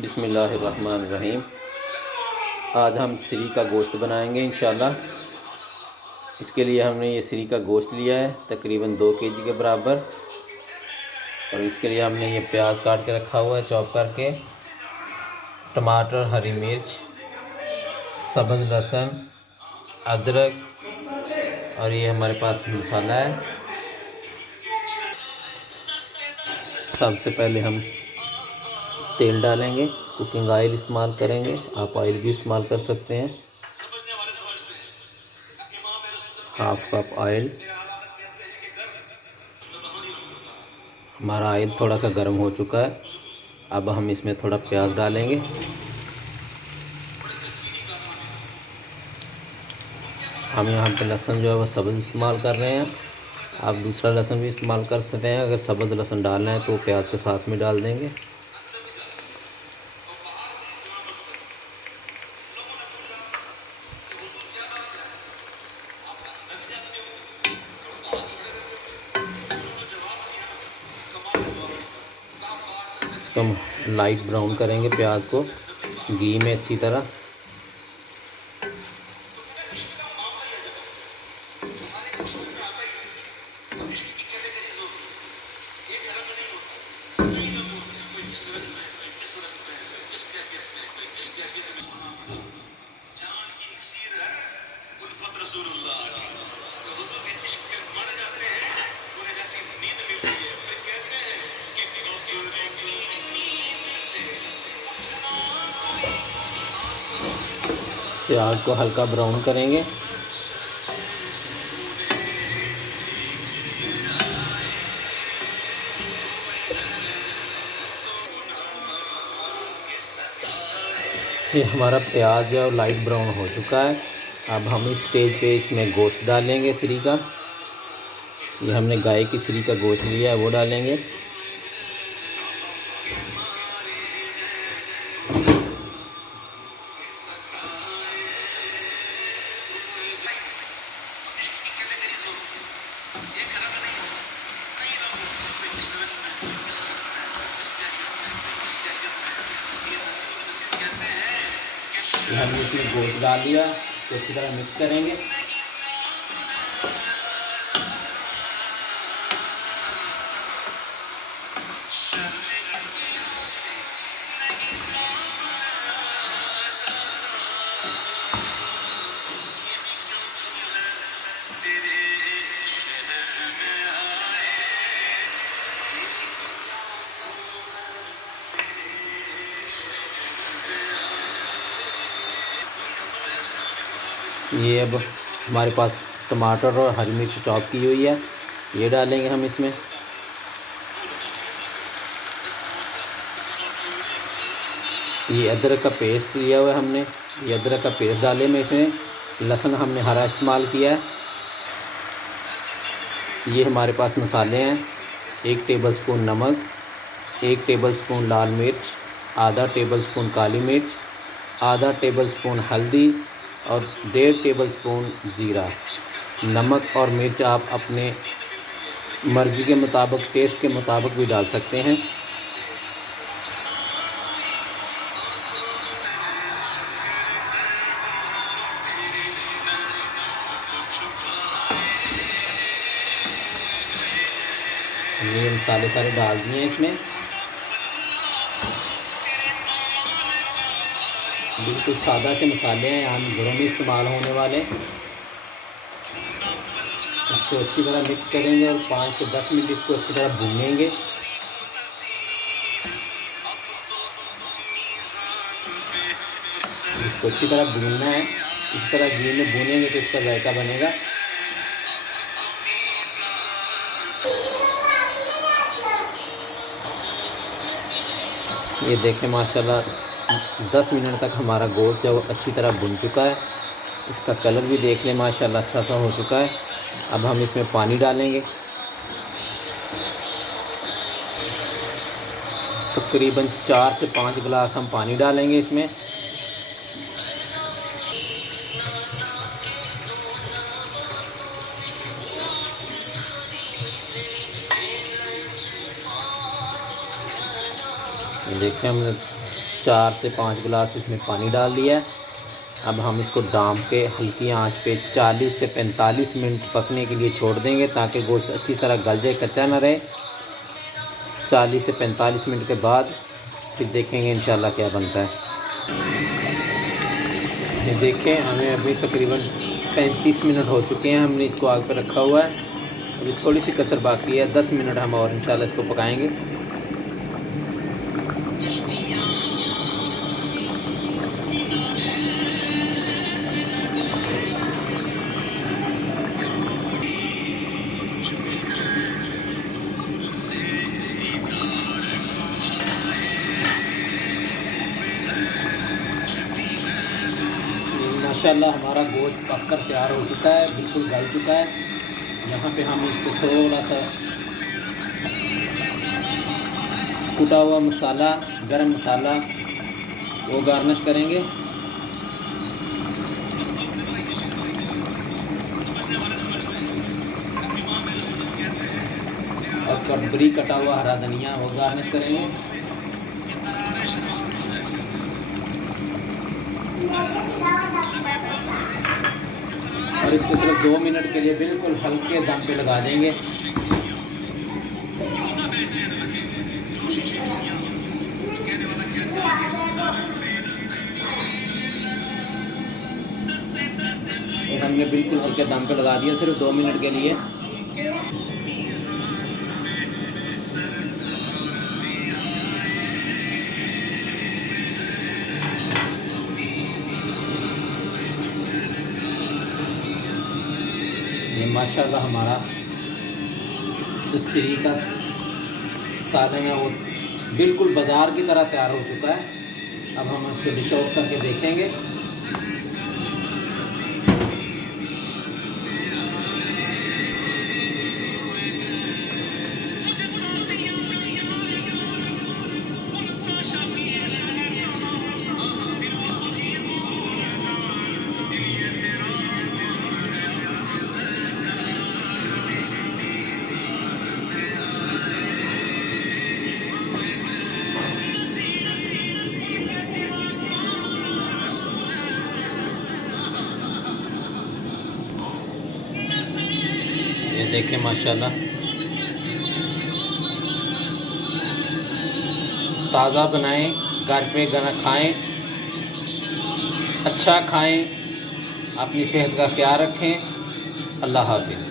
बिस्मिल्लाहिर्रहमानिर्रहीम। आज हम सरी का गोश्त बनाएंगे इंशाल्लाह। इसके लिए हमने ये सरी का गोश्त लिया है तकरीबन 2 केजी के बराबर। और इसके लिए हमने ये प्याज काट के रखा हुआ है चॉप करके, टमाटर, हरी मिर्च, सब्ज़ लहसुन, अदरक, और ये हमारे पास मसाला है। सबसे पहले हम तेल डालेंगे, कुकिंग ऑयल इस्तेमाल करेंगे, आप ऑयल भी इस्तेमाल कर सकते हैं। Half cup oil. हमारा ऑयल थोड़ा सा गर्म हो चुका है। अब हम इसमें थोड़ा प्याज डालेंगे। हम यहाँ पे लहसुन जो है वो सब्ज़ इस्तेमाल कर रहे हैं। आप दूसरा लहसुन भी इस्तेमाल कर सकते हैं। अगर सब्ज़ लहसुन डालना है तो प्याज के साथ में डाल देंगे। इसको हम लाइट ब्राउन करेंगे प्याज को घी में अच्छी तरह। प्याज को हल्का ब्राउन करेंगे। ये हमारा प्याज जो है लाइट ब्राउन हो चुका है। अब हम इस स्टेज पे इसमें गोश्त डालेंगे सरी का। ये हमने गाय की सरी का गोश्त लिया है वो डालेंगे। हमने इसमें गोश्त डाल दिया, तो अच्छी तरह मिक्स करेंगे। ये अब हमारे पास टमाटर और हरी मिर्च चॉप की हुई है, ये डालेंगे हम इसमें। ये अदरक का पेस्ट लिया हुआ है हमने, ये अदरक का पेस्ट डाले में इसमें। लहसुन हमने हरा इस्तेमाल किया है। ये हमारे पास मसाले हैं, 1 टेबलस्पून नमक, 1 टेबलस्पून लाल मिर्च, आधा टेबलस्पून काली मिर्च, आधा टेबलस्पून हल्दी और 1.5 टेबलस्पून ज़ीरा। नमक और मिर्च आप अपने मर्ज़ी के मुताबिक, टेस्ट के मुताबिक भी डाल सकते हैं। ये मसाले सारे डाल दिए इसमें। बिल्कुल सादा से मसाले हैं, हम घरों में इस्तेमाल होने वाले। इसको अच्छी तरह मिक्स करेंगे और 5 से 10 मिनट इसको अच्छी तरह भूनेंगे। इसको अच्छी तरह भूनना है, इस तरह घी में भूनेंगे तो इसका जायका बनेगा। ये देखें माशाल्लाह 10 मिनट तक हमारा गोश्त जो अच्छी तरह भुन चुका है। इसका कलर भी देख लें माशाल्लाह अच्छा सा हो चुका है। अब हम इसमें पानी डालेंगे, तकरीबन 4 से 5 गिलास हम पानी डालेंगे इसमें। देखिए हमने 4 से 5 गिलास इसमें पानी डाल दिया है। अब हम इसको डाम के हल्की आंच पे 40 से 45 मिनट पकने के लिए छोड़ देंगे ताकि गोश्त अच्छी तरह गल जाए, कच्चा ना रहे। 40 से 45 मिनट के बाद फिर देखेंगे इंशाल्लाह क्या बनता है। ये देखें, हमें अभी तकरीबन 35 मिनट हो चुके हैं। हमने इसको आग पर रखा हुआ है। अभी थोड़ी सी कसर बाकी है, 10 मिनट हम और इंशाल्लाह इसको पकाएंगे। माशाल्लाह हमारा गोश्त पककर तैयार हो चुका है, बिल्कुल गल चुका है। यहाँ पे हम इसको थोड़ा सा कुटा हुआ मसाला, गरम मसाला वो गार्निश करेंगे। और बरीक कटा हुआ हरा धनिया वो गार्निश करेंगे। और इसको सिर्फ 2 मिनट के लिए बिल्कुल हल्के दम पे लगा देंगे। और हमने बिल्कुल हल्के दम पे लगा दिया सिर्फ 2 मिनट के लिए। ये माशाल्लाह हमारा जो सीरी का सालन है वो बिल्कुल बाज़ार की तरह तैयार हो चुका है। अब हम इसको डिश आउट करके देखेंगे। ये देखें माशाल्लाह, ताज़ा बनाएं, घर पे गाना खाएं, अच्छा खाएं, अपनी सेहत का ख्याल रखें। अल्लाह हाफ़िज़।